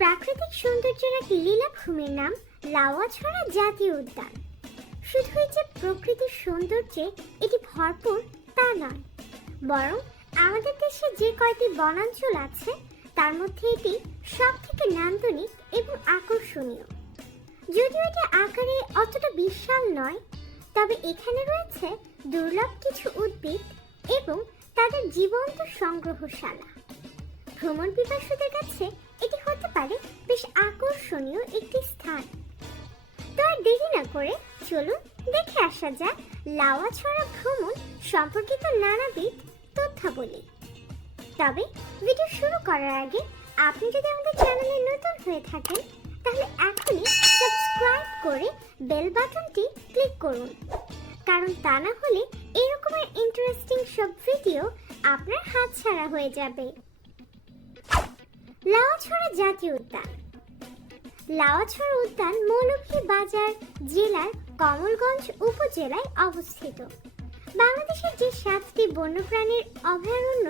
প্রাকৃতিক সৌন্দর্যের এক লীলাভূমির নাম লাওয়াছড়া জাতীয় উদ্যান। শুধুই যে প্রকৃতির সৌন্দর্যে এটি ভরপুর তা নয়, বরং আমাদের দেশে যে কয়টি বনাঞ্চল আছে, তার মধ্যে এটি সব থেকে নান্দনিক এবং আকর্ষণীয়। যদিও এটি আকারে অতটা বিশাল নয়, তবে এখানে রয়েছে দুর্লভ কিছু উদ্ভিদ এবং তাদের জীবন্ত সংগ্রহশালা। ভ্রমণ পিপাসুদের কাছে এটি হতে পারে বেশ আকর্ষণীয় একটি স্থান। তো আর দেরি না করে চলুন দেখে আসা যাক লাওয়া লাওয়াছড়া ভ্রমণ সম্পর্কিত নানাবিধ তথ্যাবলী। তবে ভিডিও শুরু করার আগে আপনি যদি আমাদের চ্যানেলে নতুন হয়ে থাকেন, তাহলে এখনই সাবস্ক্রাইব করে বেল বাটনটি ক্লিক করুন। কারণ তা না হলে এরকমের ইন্টারেস্টিং সব ভিডিও আপনার হাতছাড়া হয়ে যাবে। লাওয়াছড়া জাতীয় উদ্যান। লাওয়াছড়া উদ্যান মৌলভীবাজার জেলার কমলগঞ্জ উপজেলায় অবস্থিত। বাংলাদেশের যে সাতটি বন্যপ্রাণীর অভয়ারণ্য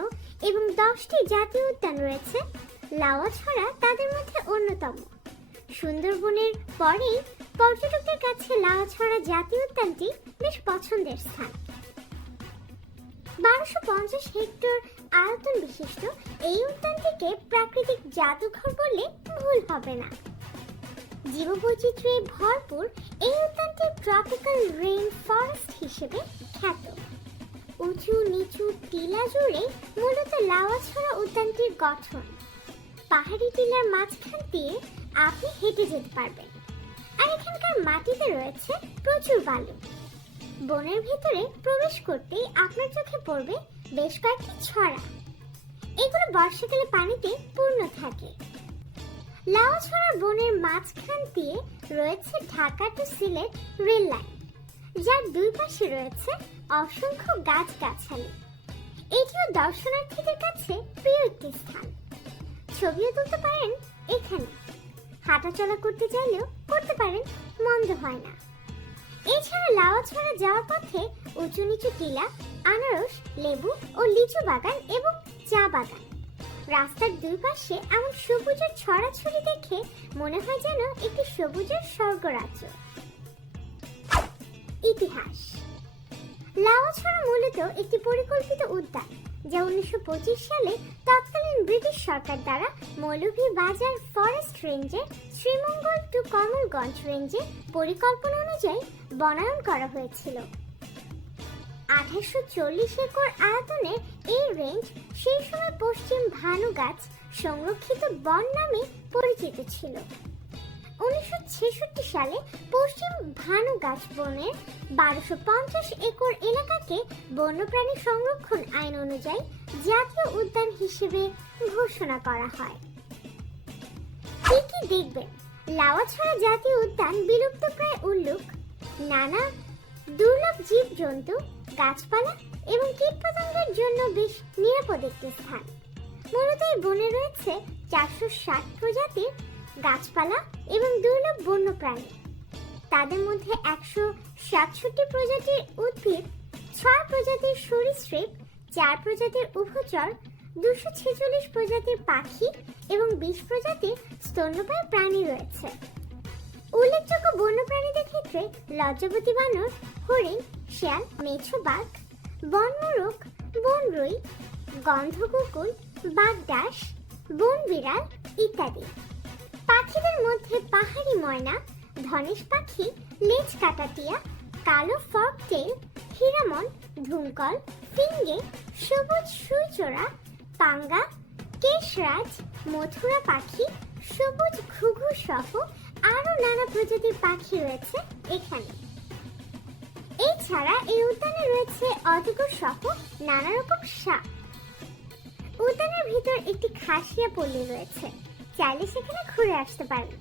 এবং দশটি জাতীয় উদ্যান রয়েছে লাওয়াছড়া তাদের মধ্যে অন্যতম। সুন্দরবনের পরেই পর্যটকদের কাছে লাওয়াছড়া জাতীয় উদ্যানটি বেশ পছন্দের স্থান। বারোশো পঞ্চাশ হেক্টর আয়তন বিশিষ্ট, এই উদ্যানটিকে প্রাকৃতিক জাদুঘর বললে ভুল হবে না। জীববৈচিত্র্যে ভরপুর এই উদ্যানটি ট্রপিক্যাল রেইন ফরেস্ট হিসেবে খ্যাত। উঁচু, নিচু, টিলা জুড়ে মূলত লাওয়াছড়া উদ্যানটির গঠন। পাহাড়ি টিলার মাঝখান দিয়ে আপনি হেঁটে যেতে পারবেন। আর এখানকার মাটিতে রয়েছে প্রচুর বালু। বনের ভিতরে প্রবেশ করতেই আপনার চোখে পড়বে বেশ কয়েকটি ছড়া। এগুলো বর্ষাকালে পানিতে পূর্ণ থাকে। লাউছড়া বনের মাঝখান দিয়ে রয়েছে Dhaka to Sylhet rail line, যার দুই পাশে রয়েছে অসংখ্য গাছগাছালি। এটিও দর্শনার্থীদের কাছে প্রিয় একটি স্থান। ছবিও তুলতে পারেন এখানে। হাঁটাচলা করতে চাইলেও করতে পারেন, মন্দ হয় না। এছাড়া লাওয়াছড়া যাওয়ার পথে উঁচু নিচু টিলা, আনারস, লেবু ও লিচু বাগান এবং চা বাগান। রাস্তার দুই পাশে এমন সবুজের ছড়াছড়ি দেখে মনে হয় যেন একটি সবুজের স্বর্গরাজ্য। ইতিহাস। লাওয়াছড়া মূলত একটি পরিকল্পিত উদ্যান। যা উনিশশো পঁচিশ সালে তৎকালীন ব্রিটিশ সরকার দ্বারা মৌলভীবাজার ফরেস্ট রেঞ্জের শ্রীমঙ্গল টু কমলগঞ্জ রেঞ্জে পরিকল্পনা অনুযায়ী বনায়ন করা হয়েছিল। আঠাশশো চল্লিশ একর আয়তনের এই রেঞ্জ সেই সময় পশ্চিম ভানু গাছ সংরক্ষিত বন নামে পরিচিত ছিল। উনিশশো ছেষট্টি সালে পশ্চিম ভানু গাছ বনের বারোশো পঞ্চাশ একর এলাকাকে বন্যপ্রাণী সংরক্ষণ আইন অনুযায়ী জাতীয় উদ্যান হিসেবে ঘোষণা করা হয়। কি কি দেখবেন লাওয়াছড়া জাতীয় উদ্যান বিলুপ্ত প্রায় উল্লুক নানা দুর্লভ জীবজন্তু, গাছপালা এবং কীটপতঙ্গের জন্য বেশ নিরাপদ একটি স্থান। মূলত এই বনে রয়েছে চারশো ষাট প্রজাতির গাছপালা এবং দুর্লভ বন্যপ্রাণী। তাদের মধ্যে একশো সাতষট্টি প্রজাতির উদ্ভিদ, ছয় প্রজাতির সরীসৃপ, চার প্রজাতির উভচর, দুশো ছেচল্লিশ প্রজাতির পাখি এবং বিশ প্রজাতির স্তন্যপায়ী প্রাণী রয়েছে। উল্লেখযোগ্য বন্যপ্রাণীদের ক্ষেত্রে লজ্জাবতী বানর, হরিণ, শিয়াল, মেছো বাঘ বনমোরক বনরুই গন্ধকুকুল বাগডাস বন বিড়াল ইত্যাদি। পাখিদের মধ্যে পাহাড়ি ময়না, ধনেশ পাখি, লেজ কাটাটিয়া, কালো ফর্কটেল হিরামন ধুমকল, ফিঙ্গে, সবুজ সুইচোরা, পাঙ্গা, কেশরাজ, মথুরা পাখি, সবুজ ঘুঘু সহ আরও নানা প্রজাতির পাখি রয়েছে এখানে। এছাড়া এই উদ্যানে রয়েছে অজগর সহ নানা রকম সাপ। উদ্যানের ভিতর একটি খাসিয়া পল্লী রয়েছে। চাইলে সেখানে ঘুরে আসতে পারেন